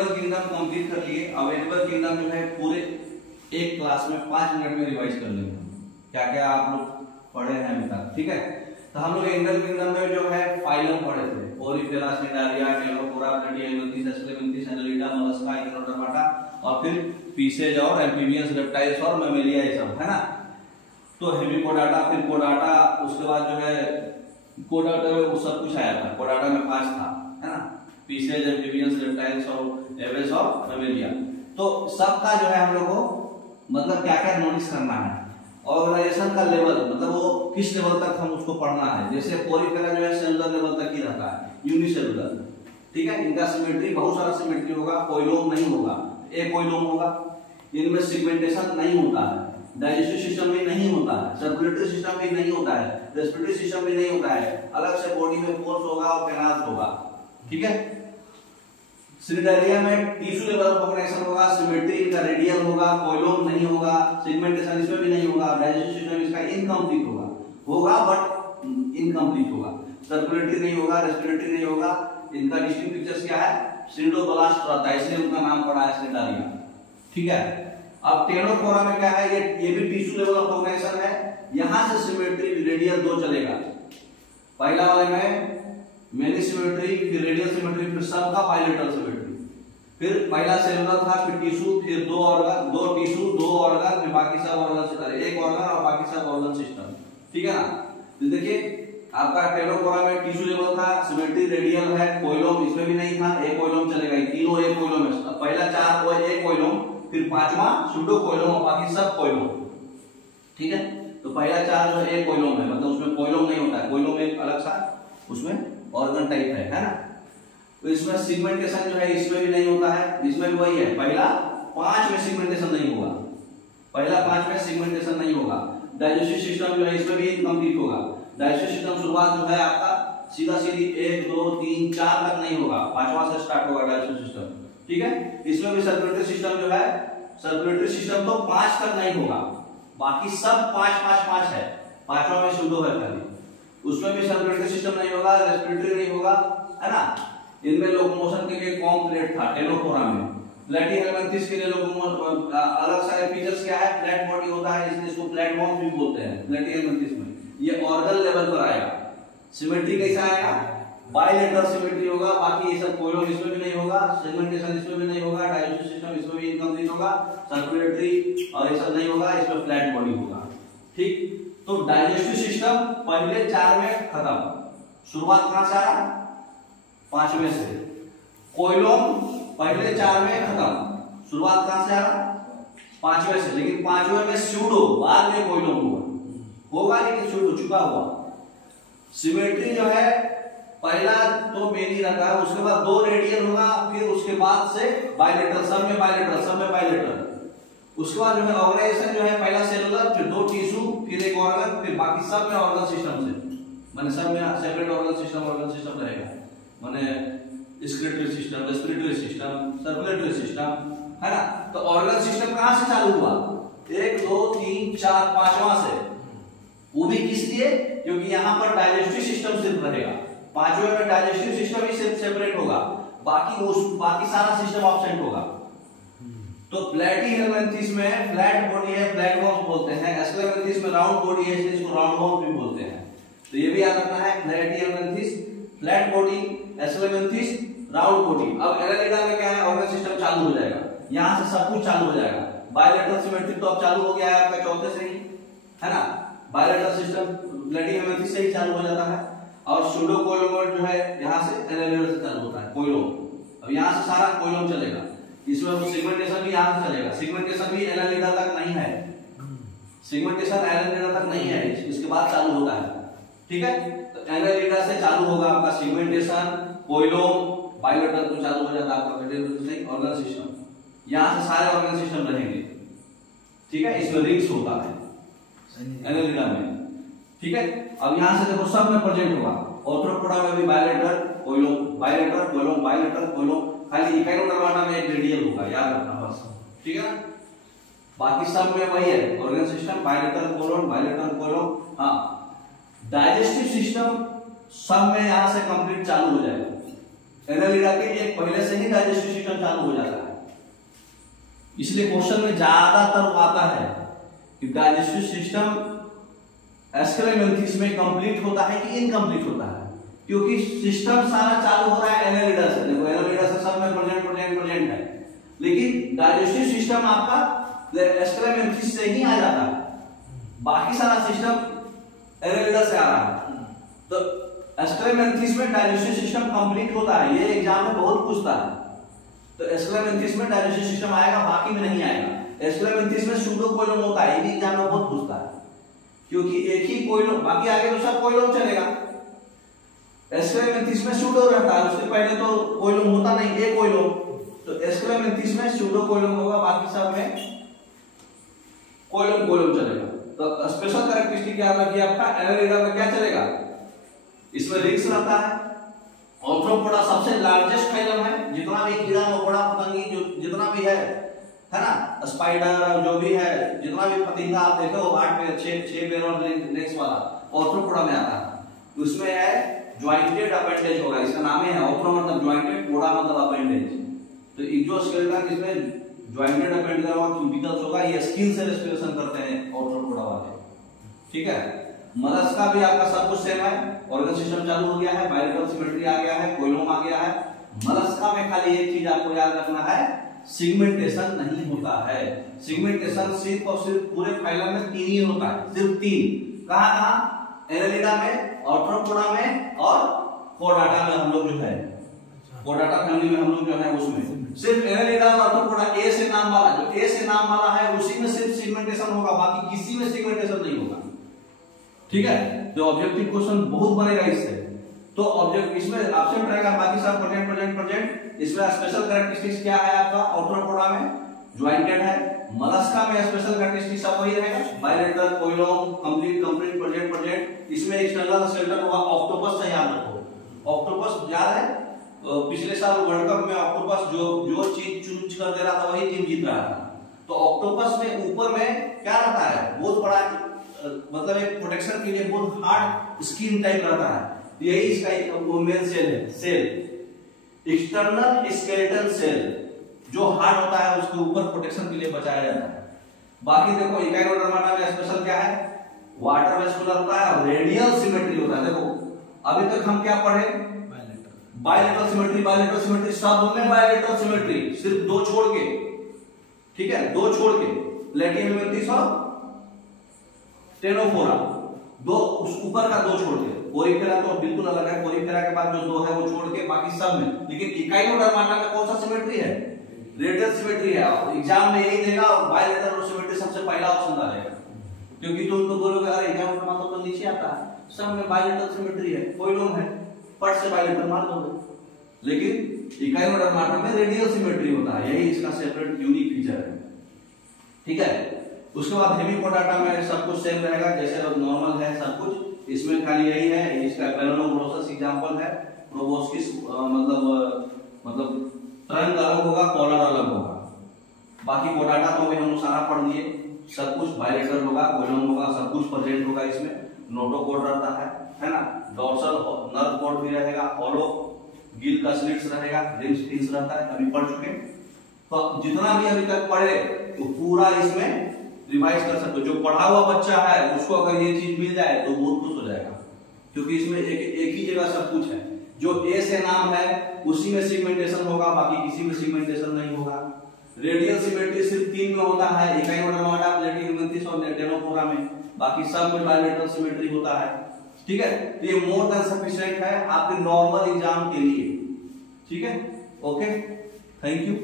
Animal kingdom complete कर लिए। अब एनिमल किंगडम जो है पूरे एक क्लास में 5 मिनट में रिवाइज कर लेंगे क्या क्या आप लोग पढ़े हैं अभी तक, ठीक है। तो हम लोग एनिमल किंगडम में जो है फाइलम पढ़े थे, ओरिफेरा, सिडारिया, टेनोफोरा, प्लेटिहेल्मिन्थस, एस्क्लेमिन्थस, एनालिडा, मोलस्का, इक्नोडर्माटा और फिर फिशेज और एम्फीबियंस, रेप्टाइल्स और मैमेलिया, ये सब है ना। तो हेमिकोडाटा, फिर कोडाटा, उसके बाद जो है कोडाटा में वो सब कुछ आया था, कोडाटा में 5 था, है ना, फिशेज, एम्फीबियंस, रेप्टाइल्स और एवरेज और मैमेलिया। तो सबका जो है हम लोग को मतलब क्या क्या नोटिस करना है, ऑर्गेनाइजेशन का लेवल मतलब वो किस लेवल तक हम उसको पढ़ना है। जैसे पोरिफेरा जो है सेलुलर लेवल तक ही रहता है, यूनिसेलुलर, ठीक है। इनका सिमेट्री बहुत सारा सिमेट्री होगा, कोइलोम नहीं होगा, एक कोइलोम होगा। इनमें सेगमेंटेशन नहीं होता है, डाइजेस्टिव सिस्टम भी नहीं होता है, सर्कुलेटरी सिस्टम भी नहीं होता है, रेस्पिरेटरी सिस्टम भी नहीं होता है, अलग से बॉडी में पोर्स होगा और कैनाल्स होगा, ठीक है। सिडारिया में टिश्यू लेवल ऑर्गेनाइजेशन होगा, सिमेट्री इनका रेडियल होगा, कोइलोम नहीं होगा, सेगमेंटेशन इसमें भी नहीं होगा, डाइजेस्टिव सिस्टम इसका इनकम्प्लीट होगा बट इनकम्प्लीट होगा, सर्कुलेटरी नहीं होगा, रेस्पिरेटरी नहीं होगा। इनका डिस्टिंक्ट फीचर्स क्या है, सिंड्रोब्लास्ट रहता है, इसलिए उनका नाम पड़ा है सिडारिया, ठीक है। अब टेनोफोरा में क्या है, ये भी टिश्यू लेवल ऑर्गेनाइजेशन है, यहां से सिमेट्री रेडियल 2 चलेगा। पहला वाले में मेनी सिमेट्री, फिर रेडियल सिमेट्री, फिर सबका बायलेटरल सिमेट्री, फिर पहला सेलुलर था, फिर टिश्यू, फिर 2 ऑर्गन, 2 टिश्यू, 2 ऑर्गन, फिर बाकी सब ऑर्गन सिस्टम, एक ऑर्गन और बाकी सब ऑर्गन सिस्टम, ठीक है ना। तो देखिए आपका टेनोफोरा में टिश्यू लेवल था, सिमेट्री रेडियल है, कोइलोम इसमें भी नहीं था, एक कोइलोम चलेगा, तीनों एक कोइलोम है। पहला 4 वो एक कोइलोम, फिर 5वां सूडो कोइलोम और बाकी सब कोइलोम, ठीक है। तो पहला 4 जो एक कोइलोम है, मतलब उसमें कोइलोम नहीं होता है, कोइलोम एक अलग सा उसमें ऑर्गन टाइप है ना। तो इसमें सेगमेंटेशन जो है इसमें भी नहीं होता है, इसमें भी वही है, पहला 5 में सेगमेंटेशन नहीं होगा, पहला 5 में सेगमेंटेशन नहीं होगा। डाइजेस्टिव सिस्टम जो है इसमें भी इनकम्प्लीट होगा, डाइजेस्टिव सिस्टम शुरुआत जो है आपका सीधा सीधी 1 2 3 4 तक नहीं होगा, 5वां से स्टार्ट होगा डाइजेस्टिव सिस्टम, ठीक है। इसमें भी सर्कुलेटरी सिस्टम जो है, सर्कुलेटरी सिस्टम तो 5 तक नहीं होगा, बाकी सब 5 5 5 है, 5वां में सूडो है खाली, उसमें भी सर्कुलेटरी सिस्टम नहीं होगा, रेस्पिरेटरी नहीं होगा, है ना। इनमें लोकोमोशन के लिए कॉम प्लेट था टेनोफोरा में। प्लेटिहेल्मिन्थस के लिए लोकोमोशन अलग सारे फीचर्स क्या है, फ्लैट बॉडी होता है, इसलिए इसको प्लेटफॉर्म भी बोलते हैं। प्लेटिहेल्मिन्थस में ये ऑर्गन लेवल पर आएगा। सिमेट्री कैसा आएगा, बायलेटरल सिमेट्री होगा, बाकी ये सब कोइलोम इसमें भी नहीं होगा, सेगमेंटेशन इसमें भी नहीं होगा, डाइजेस्टिव सिस्टम इसमें भी इनकम्प्लीट होगा, सर्कुलेटरी और ये सब नहीं होगा, इसमें फ्लैट बॉडी होगा, ठीक। तो डाइजेस्टिव सिस्टम पहले 4 में खत्म, शुरुआत कहां से आया, 5वें से। कोइलोम पहले 4 में खत्म, शुरुआत कहां से आया, 5वें से, लेकिन 5वें में सूडो, बाद में कोइलोम होगा लेकिन सूडो चुका हुआ। सिमेट्री जो है पहला तो मेनी रहता है, उसके बाद 2 रेडियल होगा, फिर उसके बाद से बायलेटरल, सब में बायलेटरल, सब में बायलेटरल। उसके बाद जो है ऑर्गेनाइजेशन जो है पहला सेलुलर, फिर 2 टिश्यू, फिर एक ऑर्गन, फिर बाकी सब में ऑर्गन सिस्टम से, माने सब में सेपरेट ऑर्गन सिस्टम रहेगा, माने excretory system, respiratory system, circulatory system, है ना। तो ऑर्गन सिस्टम कहां से चालू हुआ, 1 2 3 4 5वां से। वो भी किस लिए, क्योंकि यहां पर डाइजेस्टिव सिस्टम सिर्फ रहेगा, 5वें में डाइजेस्टिव सिस्टम ही सिर्फ सेपरेट होगा, बाकी सारा सिस्टम एब्सेंट होगा। तो प्लेटिहेल्मिन्थस में फ्लैट बॉडी है, फ्लैट बॉन्स बोलते हैं, एस्क्लेमिन्थस में राउंड बॉडी है, इसलिए इसको राउंड बॉन्स भी बोलते हैं। तो ये भी याद रखना है, प्लेटिहेल्मिन्थस फ्लैट बॉडी, एस्क्लेमिन्थस राउंड बॉडी। अब एनालिडा में क्या है, ऑर्गन सिस्टम चालू हो जाएगा, यहां से सब कुछ चालू हो जाएगा। बायलेटरल सिमेट्री तो अब चालू हो गया है आपका 4थे से ही, है ना। बायलेटरल सिस्टम प्लेटिहेल्मिन्थस से ही चालू हो जाता है, और सूडो कोइलोम जो है यहां से एनालिडा से चालू होता है, कोइलोम। अब यहां से सारा कोइलोम चलेगा, इसमें वो सेगमेंटेशन भी यहां से चलेगा, सेगमेंटेशन भी एनालिडा तक नहीं है, सेगमेंटेशन एनालिडा तक नहीं है, इसके बाद चालू होता है, ठीक है। तो एनालिडा से चालू होगा आपका सेगमेंटेशन, कोइलोम, बायलेटरल तो चालू हो जाता है आपका ऑर्गन सिस्टम, यहां से सारे ऑर्गन सिस्टम रहेंगे, ठीक है। इसमें रिंग्स होता है एनालिडा में, ठीक है। अब यहां से देखो सब में प्रेजेंट होगा, ऑर्थ्रोपोडा में भी बायलेटरल कोइलोम, बायलेटरल कोइलोम, बायलेटरल कोइलोम, खाली इकाइनोडर्माटा में एक रेडियल होगा, याद रखना बस, ठीक है। बाकी सब में वही है, ऑर्गन सिस्टम, बायलेटरल कोइलोम, बायलेटरल कोइलोम। हाँ, डाइजेस्टिव सिस्टम सब में यहां से कंप्लीट चालू हो जाएगा, एनालिडा के एक पहले से ही डाइजेस्टिव सिस्टम चालू हो जाता है, इसलिए क्वेश्चन में ज्यादातर आता है कि डाइजेस्टिव सिस्टम एस्केलेमेंथिस में कंप्लीट होता है कि इनकम्प्लीट होता है, क्योंकि सिस्टम सारा चालू हो रहा है एनालिडा से। देखो एनालिडा से सब में प्रेजेंट है, लेकिन डाइजेस्टिव सिस्टम आपका एस्केलेमेंथिस से ही आ जाता है, बाकी सारा सिस्टम एनालिडा से आ रहा है। तो एस्केलेमेंथिस में डाइजेस्टिव सिस्टम कंप्लीट होता है, ये एग्जाम में बहुत पूछता है। तो एस्केलेमेंथिस में डाइजेस्टिव सिस्टम आएगा, बाकी में नहीं आएगा। एस्केलेमेंथिस में सूडोकोइलम होता है, ये भी एग्जाम में बहुत पूछता है, क्योंकि एक ही कोइलम, बाकी आगे तो सब कोइलम चलेगा। एस्केलेमेंथिस में सूडो रहता है, उससे पहले तो कोइलम होता नहीं, एक कोइलम। तो एस्केलेमेंथिस में सूडोकोइलम होगा, बाकी सब में कोइलम चलेगा। तो स्पेशल कैरेक्टरिस्टिक क्या रखिए आपका, एनालिडा में क्या चलेगा, इसमें रिंग्स रहता है। ऑर्थ्रोपोडा सबसे लार्जेस्ट फाइलम है, जितना भी कीड़ा मकोड़ा पतंगी जो जितना भी है ना, स्पाइडर जो भी है, जितना भी पतंगा आप देखो 8 पे 6 पैर और लेग्स वाला ऑर्थ्रोपोडा में आता है। उसमें है ज्वाइंटेड अपेंडेज होगा, इसका नाम है ऑर्थ्रो मतलब ज्वाइंटेड, पोडा मतलब अपेंडेज। तो एक्सोस्केलेटन इसमें ज्वाइंटेड अपेंडेज होगा, क्यूबिकल्स होगा, ये स्किन से रेस्पिरेशन करते हैं ऑर्थ्रोपोडा वाले, ठीक है। मलस्का भी आपका सब कुछ सेम है, ऑर्गन सिस्टम चालू हो गया है, बायोलॉजिकल सिमेट्री आ गया है, कोइलम आ गया है। मलस्का में खाली एक चीज आपको याद रखना है, सिगमेंटेशन नहीं होता है। सिगमेंटेशन सिर्फ और सिर्फ पूरे फाइलम में 3 ही होता है, सिर्फ 3। कहां? एनालिडा में, ऑर्थ्रोपोडा में और कोडाटा में। हम लोग जो है कोडाटा फैमिली में हम लोग जो है उसमें सिर्फ एनालिडा और ऑर्थ्रोपोडा ए से नाम वाला, जो ए से नाम वाला है उसी में सिर्फ सिगमेंटेशन होगा, बाकी किसी में सिगमेंटेशन नहीं होगा, ठीक है। तो ऑब्जेक्टिव क्वेश्चन बहुत बनेगा इससे। तो ऑब्जेक्ट इसमें एब्सेंट रहेगा, बाकी सब प्रेजेंट। इसमें स्पेशल कैरेक्टरिस्टिक्स क्या है आपका, ऑर्थ्रोपोडा में ज्वाइंटेड है, मलस्का में स्पेशल कैरेक्टरिस्टिक्स सब वही रहेगा, बायलेटरल, कोइलम, कंप्लीट प्रेजेंट। इसमें एक्सटर्नल स्केलेटन होगा। ऑक्टोपस से याद रखो, ऑक्टोपस याद है पिछले साल वर्ल्ड कप में ऑक्टोपस जो चीज चूज कर दे रहा था वही टीम जीत रहा था। तो ऑक्टोपस में ऊपर में क्या रहता है, बहुत बड़ा, मतलब एक प्रोटेक्शन के लिए बहुत हार्ड स्किन टाइप रहता है। यही इसका मेन सेल है, सेल एक्सटर्नल स्केलेटन सेल, जो हार्ड होता है उसके ऊपर प्रोटेक्शन के लिए बचाया जाता है। बाकी देखो इकाइनोडर्माटा में स्पेशल क्या है, वाटर वेस्कुलर होता है और रेडियल सिमेट्री होता है। देखो अभी तक हम क्या पढ़े, बायलेटरल सिमेट्री, सब में बायलेटरल सिमेट्री, सिर्फ 2 छोड़ के, ठीक है, 2 छोड़ के, प्लेटिहेलमिन्थस और टेनोफोरा, 2 उस ऊपर का 2 छोड़ के। कोरिफेरा तो बिल्कुल अलग है, कोरिफेरा के बाद जो 2 है वो छोड़ के बाकी सब में। लेकिन इकाइनोडर्माटा में कौन सा सिमेट्री है, रेडियल सिमेट्री है। एग्जाम में यही देगा, बायलेटरल सिमेट्री सबसे पहला ऑप्शन डालेगा, क्योंकि तुम तो बोलोगे अरे इकाइनोडर्माटा तो नीचे आता है, सब में बायलेटरल सिमेट्री है, कोइलम है, पट से बायलेटरल मार दोगे। लेकिन इकाइनोडर्माटा में रेडियल सिमेट्री होता है, यही इसका सेपरेट यूनिक फीचर है, ठीक है। उसके बाद हेमिकोडाटा में सब कुछ सेम रहेगा, जैसे नॉर्मल है सब कुछ। इसमें खाली यही है, इसका ग्रेनुलोमरोसस एग्जांपल है, प्रोबोस्किस मतलब ट्रंक अलग होगा, कॉलर अलग होगा। बाकी कोडाटा तो हम लोग सारा पढ़ लिए, सब कुछ बायलेटरल होगा, कोइलम होगा, सब कुछ प्रेजेंट होगा। इसमें नोटोकोड रहता है ना, डोर्सल नर्व कोड भी रहेगा, हॉलो गिल का स्लिट्स रहेगा, रिंग्स फिन्स रहता है, अभी पढ़ चुके। तो जितना भी अभी तक पढ़े तो पूरा इसमें रिवाइज कर सकते हो। जो पढ़ा हुआ बच्चा है उसको अगर ये चीज मिल जाए तो बहुत खुश हो जाएगा, क्योंकि इसमें एक ही जगह सब कुछ है। जो ए से नाम है उसी में सिगमेंटेशन होगा, बाकी किसी में सिगमेंटेशन नहीं होगा। रेडियल सिमेट्री सिर्फ 3 में होता है, इकाइनोडर्माटा, प्लेटिहेलमिन्थस और टेनोफोरा में, बाकी सब में बायलेटरल सिमेट्री होता है, ठीक है। तो ये मोर देन सफिशिएंट है आपके नॉर्मल एग्जाम के लिए, ठीक है। Okay, thank you.